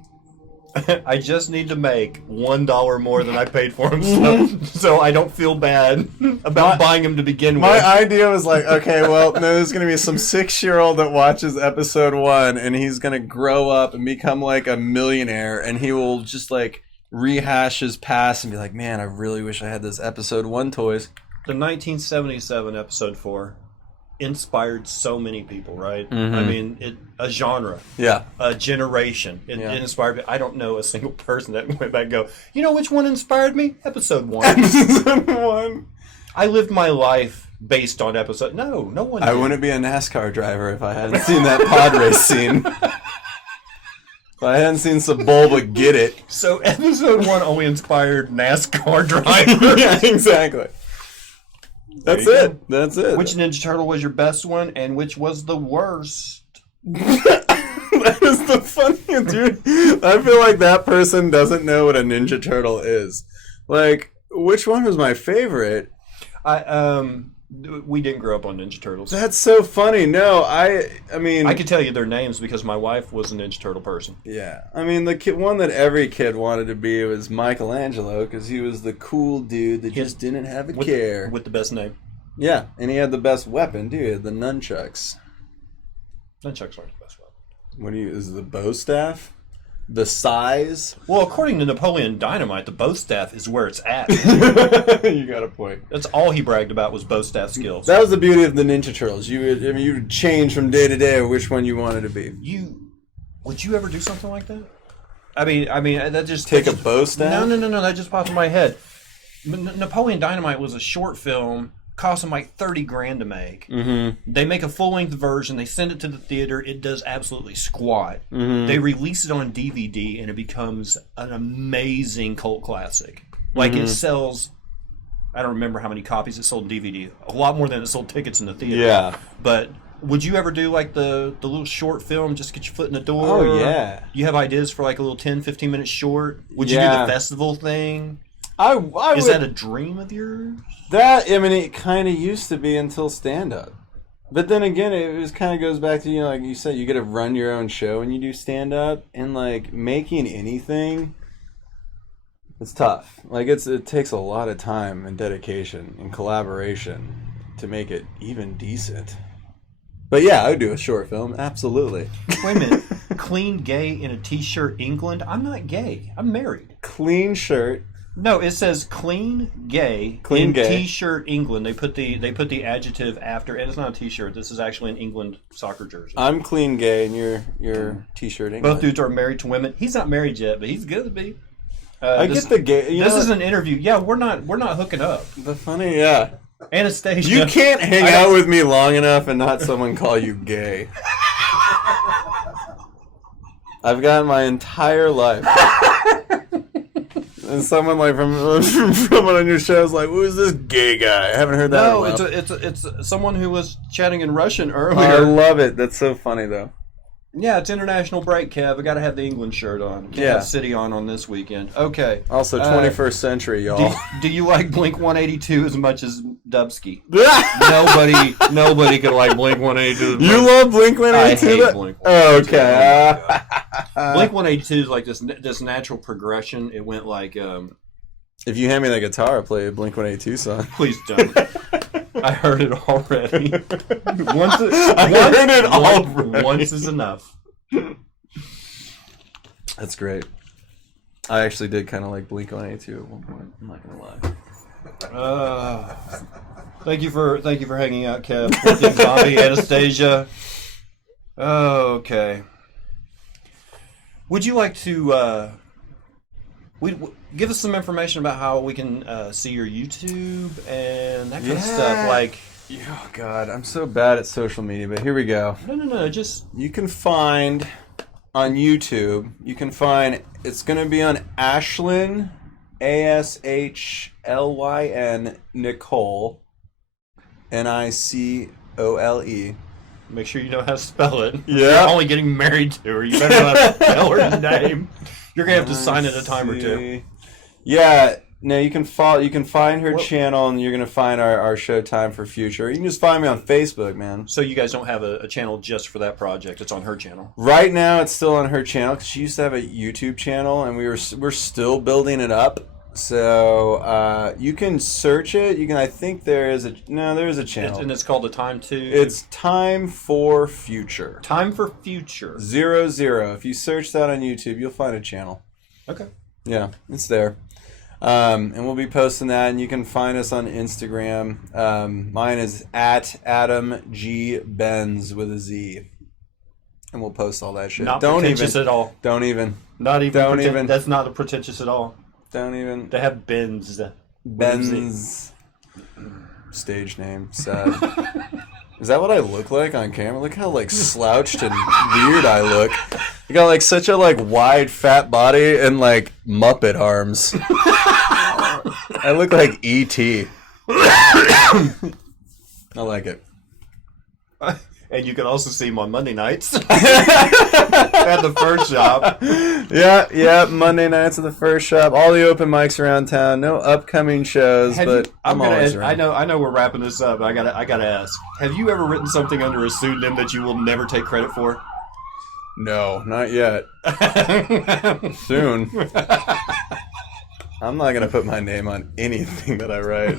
I just need to make $1 more than I paid for them, so I don't feel bad about buying them to begin with. My idea was like, okay, well, no, there's going to be some 6-year-old that watches episode 1, and he's going to grow up and become like a millionaire, and he will just like rehash his past and be like, man, I really wish I had those episode 1 toys. The 1977 episode 4 inspired so many people, right? Mm-hmm. I mean, a genre, Yeah. a generation. It Yeah. inspired me. I don't know a single person that went back and go, you know which one inspired me? Episode 1. Episode 1. I lived my life based on episode. No one I did. wouldn't be a NASCAR driver if I hadn't seen that pod race scene. If I hadn't seen Sebulba get it. So episode 1 only inspired NASCAR drivers. Yeah, exactly. That's you it. That's it. Which Ninja Turtle was your best one, and which was the worst? That is the funniest, dude. I feel like that person doesn't know what a Ninja Turtle is. Like, which one was my favorite? We didn't grow up on Ninja Turtles. That's so funny. No, I mean... I could tell you their names because my wife was a Ninja Turtle person. Yeah. I mean, the one that every kid wanted to be was Michelangelo, because he was the cool dude that just didn't have a care. With the best name. Yeah, and he had the best weapon, too. He had the nunchucks. Nunchucks aren't the best weapon. What is it, the bow staff? the size. Well, according to Napoleon Dynamite, the bow staff is where it's at. You got a point. That's all he bragged about was bow staff skills. That was the beauty of the Ninja Turtles. You would change from day to day which one you wanted to be. Would you ever do something like that? I mean, that just Take a bow staff? No. That just popped in my head. Napoleon Dynamite was a short film, cost them like $30,000 to make. Mm-hmm. They make a full length version. They send it to the theater. It does absolutely squat. Mm-hmm. They release it on DVD, and it becomes an amazing cult classic. Like it sells. I don't remember how many copies it sold in DVD. A lot more than it sold tickets in the theater. Yeah. But would you ever do like the little short film just to get your foot in the door? Oh, yeah. You have ideas for like a little 10, 15 minute short? Would you do the festival thing? Is that a dream of yours? It kind of used to be until stand-up. But then again, it kind of goes back to, like you said, you get to run your own show when you do stand-up. And, like, making anything, it's tough. Like, it takes a lot of time and dedication and collaboration to make it even decent. But yeah, I would do a short film, absolutely. Wait a minute. Clean gay in a t-shirt England? I'm not gay. I'm married. Clean shirt. No, it says clean gay Clean in gay. t-shirt England. They put the adjective after, and it's not a t-shirt. This is actually an England soccer jersey. I'm clean gay, and you're t-shirt England. Both dudes are married to women. He's not married yet, but he's good to be. I get the gay. This is an interview. Yeah, we're not hooking up. The funny, yeah. Anastasia, You can't hang out with me long enough and not someone call you gay. I've gotten my entire life. And someone like from one on your show is like, "Who's this gay guy?" I haven't heard that. No, in a while. it's someone who was chatting in Russian I earlier. love it. That's so funny though. Yeah, it's international break, Kev. I got to have the England shirt on. Can't have City on this weekend. Okay. Also, 21st century, y'all. Do you like Blink 182 as much as Dubsky? Nobody could like Blink 182. You love Blink 182? I hate Blink 182. Oh, okay. Blink 182 is like this natural progression. It went like. If you hand me that guitar, I'll play a Blink 182 song. Please don't. I heard it already. Once is enough. That's great. I actually did kind of like Blink 182 at one point. I'm not gonna lie. Thank you for hanging out, Kev. Zombie Anastasia. Okay. Would you like to give us some information about how we can see your YouTube and that kind of stuff? Like, oh God, I'm so bad at social media, but here we go. No, just you can find on YouTube. You can find it's going to be on Ashlyn, ASHLYN Nicole, NICOLE. make sure you know how to spell it. Yeah. You're only getting married to her. You better know how to spell her name. You're gonna have to sign it a time or two. Yeah. No, you can follow. You can find her channel, and you're gonna find our Showtime for Future. You can just find me on Facebook, man. So you guys don't have a channel just for that project? It's on her channel. Right now, it's still on her channel because she used to have a YouTube channel, and we're still building it up. So you can search it. You can. I think there is a channel, and it's called The Time To. It's Time for Future. Time for Future. 00. If you search that on YouTube, you'll find a channel. Okay. Yeah, it's there. And we'll be posting that, and you can find us on Instagram. Mine is at Adam G Benz with a Z, and we'll post all that shit. Not pretentious at all. Don't even. Not even. Don't even. That's not pretentious at all. Don't even. They have Benz. Benz. Stage name. Sad. Is that what I look like on camera? Look how slouched and weird I look. You got such a wide fat body and Muppet arms. I look like E.T. I like it. And you can also see him on Monday nights at the First Shop. Yeah, Monday nights at the First Shop. All the open mics around town. No upcoming shows, I'm always around. I know we're wrapping this up. I gotta ask. Have you ever written something under a pseudonym that you will never take credit for? No, not yet. Soon. I'm not gonna put my name on anything that I write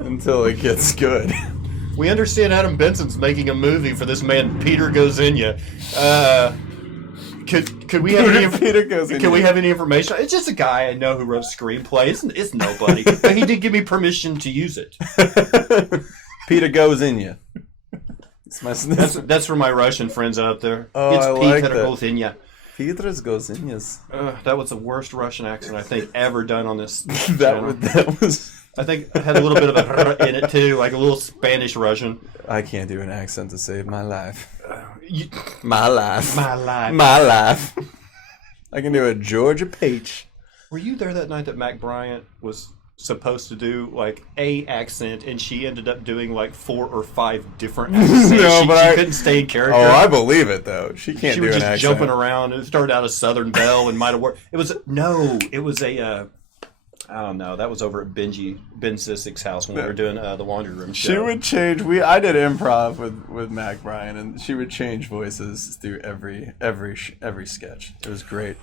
until it gets good. We understand Adam Benson's making a movie for this man Peter Gozinia. Could Could we have any? Peter goes in Can we you. have any information? It's just a guy I know who wrote a screenplay. It's nobody, but he did give me permission to use it. Peter goes in you. That's for my Russian friends out there. Oh, It's I like Peter that. goes in ya. Peter goes in you. That was the worst Russian accent I think ever done on this. That was. I think I had a little bit of a in it too, like a little Spanish Russian. I can't do an accent to save my life. You, My life. my life. My life. I can do a Georgia Peach. Were you there that night that Mac Bryant was supposed to do like a accent, and she ended up doing like 4 or 5 different accents? No, she but couldn't stay in character. Oh, I believe it though. She can't She do was an just accent. jumping around. It started out as Southern Belle and might have worked. It was a. I don't know. That was over at Ben Sissick's house when we were doing the laundry room show. She would change. I did improv with Mac Bryan, and she would change voices through every sketch. It was great.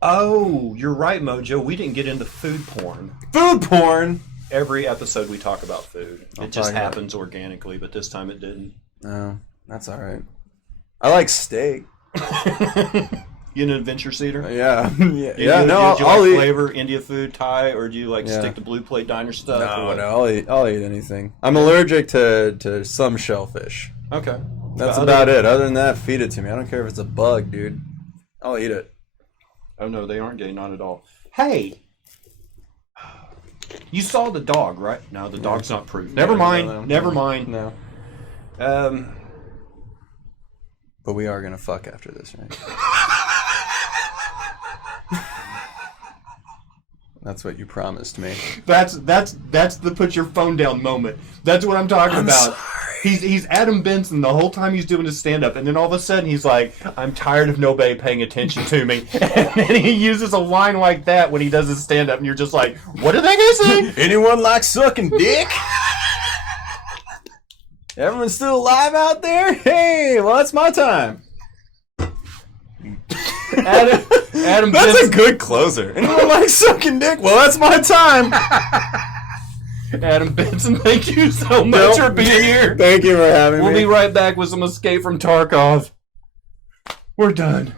Oh, you're right, Mojo. We didn't get into food porn. Food porn. Every episode we talk about food. I'll It just talk about happens organically, but this time it didn't. No, that's all right. I like steak. You an adventure seater? Yeah, yeah. Do Yeah, you, no, do you I'll like eat. flavor, India food, Thai, or do you like Yeah. stick to Blue Plate Diner stuff? or No, what? no, I'll eat anything. I'm allergic to some shellfish. Okay. That's Other- about it. Other than that, feed it to me. I don't care if it's a bug, dude. I'll eat it. Oh no, they aren't gay, not at all. Hey, you saw the dog, right? No, the dog's not proof. Never mind. No. Never mind. No. But we are gonna fuck after this, right? That's what you promised me. That's the put your phone down moment. That's what I'm talking about. He's Adam Benson the whole time he's doing his stand up, and then all of a sudden he's like, I'm tired of nobody paying attention to me. And then he uses a line like that when he does his stand up, and you're just like, what did that guy say? Anyone like sucking dick? Everyone still alive out there? Hey, well, that's my time. Adam That's Benson, a good closer. Anyone like sucking dick? Well, that's my time. Adam Benson, thank you so much for being here. Thank you for having We'll me. be right back with some Escape from Tarkov. We're done.